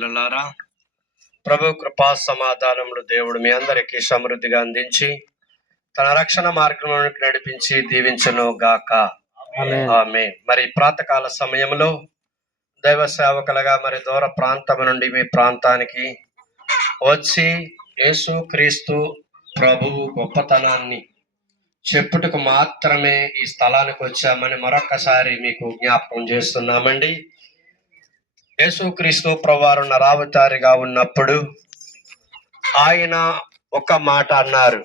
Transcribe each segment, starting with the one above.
పిల్లలారా, ప్రభు కృపా సమాధానములు దేవుడు మీ అందరికీ సమృద్ధిగా అందించి తన రక్షణ మార్గంలోకి నడిపించి దీవించును గాక. ఆమేన్. మరి ప్రాతకాల సమయంలో దైవ సేవకులుగా మరి దూర ప్రాంతం నుండి మీ ప్రాంతానికి వచ్చి యేసు క్రీస్తు ప్రభువు గొప్పతనాన్ని చెప్పుటకు మాత్రమే ఈ స్థలానికి వచ్చామని మరొక్కసారి మీకు జ్ఞాపకం చేస్తున్నామండి. యేసుక్రీస్తు ప్రభువారు నరావతారిగా ఉన్నప్పుడు ఆయన ఒక మాట అన్నారు.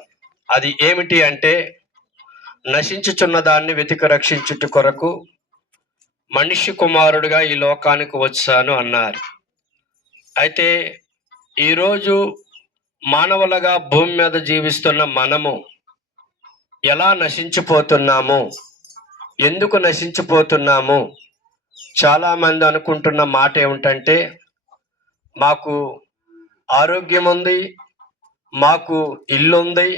అది ఏమిటి అంటే, నశించుచున్న దాన్ని వెతికి రక్షించుట కొరకు మనిషి కుమారుడుగా ఈ లోకానికి వచ్చాను అన్నారు. అయితే ఈరోజు మానవులుగా భూమి మీద జీవిస్తున్న మనము ఎలా నశించిపోతున్నాము, ఎందుకు నశించిపోతున్నాము? చాలా మంది అనుకుంటున్న మాట ఏమిటంటే, మాకు ఆరోగ్యం ఉంది, మాకు ఇల్లు ఉంది,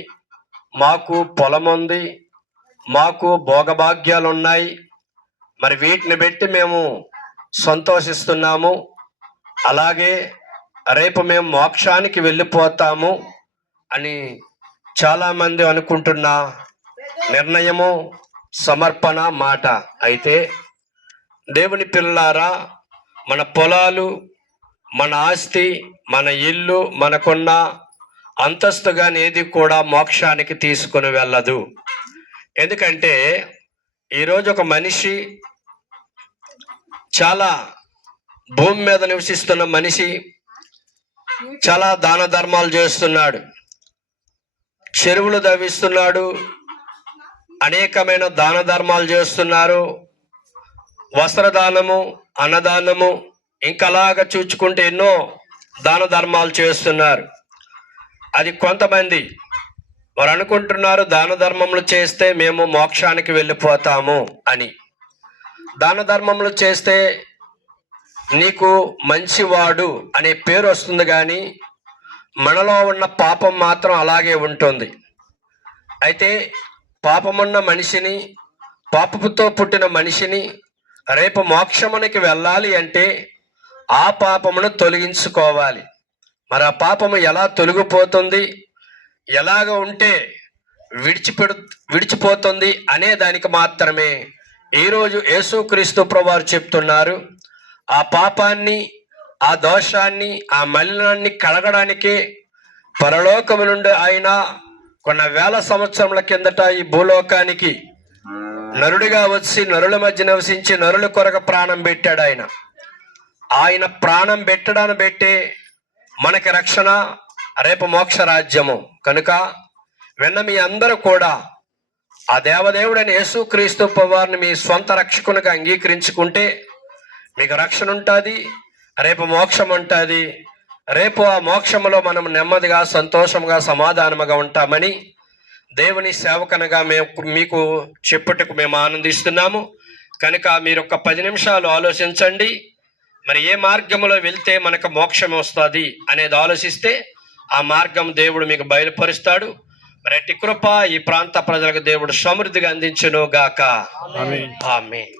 మాకు పొలం ఉంది, మాకు భోగభాగ్యాలు ఉన్నాయి, మరి వీటిని బట్టి మేము సంతోషిస్తున్నాము, అలాగే రేపు మేము మోక్షానికి వెళ్ళిపోతాము అని చాలామంది అనుకుంటున్న నిర్ణయము, సమర్పణ మాట. అయితే దేవుని పిల్లలారా, మన పొలాలు, మన ఆస్తి, మన ఇల్లు, మనకున్న అంతస్తుగాని ఏది కూడా మోక్షానికి తీసుకుని వెళ్ళదు. ఎందుకంటే ఈరోజు ఒక మనిషి, చాలా భూమి మీద నివసిస్తున్న మనిషి చాలా దాన ధర్మాలు చేస్తున్నాడు, చెరువులు దవ్విస్తున్నాడు, అనేకమైన దాన ధర్మాలు చేస్తున్నారు, వస్త్రదానము, అన్నదానము, ఇంకలాగా చూచుకుంటే ఎన్నో దాన ధర్మాలు చేస్తున్నారు. అది కొంతమంది వారు అనుకుంటున్నారు దాన ధర్మములు చేస్తే మేము మోక్షానికి వెళ్ళిపోతాము అని. దాన ధర్మములు చేస్తే నీకు మంచివాడు అనే పేరు వస్తుంది, కానీ మనలో ఉన్న పాపం మాత్రం అలాగే ఉంటుంది. అయితే పాపమున్న మనిషిని, పాపముతో పుట్టిన మనిషిని రేపు మోక్షమునికి వెళ్ళాలి అంటే ఆ పాపమును తొలగించుకోవాలి. మరి ఆ పాపము ఎలా తొలగిపోతుంది, ఎలాగ ఉంటే విడిచిపోతుంది అనే దానికి మాత్రమే ఈరోజు యేసుక్రీస్తు ప్రభువారు చెప్తున్నారు. ఆ పాపాన్ని, ఆ దోషాన్ని, ఆ మలినాన్ని కడగడానికే పరలోకము నుండి ఆయన కొన్ని వేల సంవత్సరముల కిందట ఈ భూలోకానికి నరుడిగా వచ్చి నరుల మధ్య నివసించి నరుల కొరకు ప్రాణం పెట్టాడు. ఆయన ప్రాణం పెట్టడాన్ని బట్టే మనకి రక్షణ, రేపు మోక్ష రాజ్యము. కనుక విన్న మీ అందరూ కూడా ఆ దేవదేవుడైన యేసుక్రీస్తు ప్రభువారిని మీ స్వంత రక్షకునిగా అంగీకరించుకుంటే మీకు రక్షణ ఉంటుంది, రేపు మోక్షం ఉంటుంది. రేపు ఆ మోక్షములో మనం నెమ్మదిగా, సంతోషంగా, సమాధానముగా ఉంటామని దేవుని సేవకనగా మీకు చెప్పుటకు మేము ఆనందిస్తున్నాము. కనుక మీరు ఒక 10 నిమిషాలు ఆలోచించండి. మరి ఏ మార్గంలో వెళ్తే మనకు మోక్షం వస్తుంది అనేది ఆలోచిస్తే ఆ మార్గం దేవుడు మీకు బయలుపరుస్తాడు. మరి అట్టి కృప ఈ ప్రాంత ప్రజలకు దేవుడు సమృద్ధిగా అందించును గాక. ఆమేన్.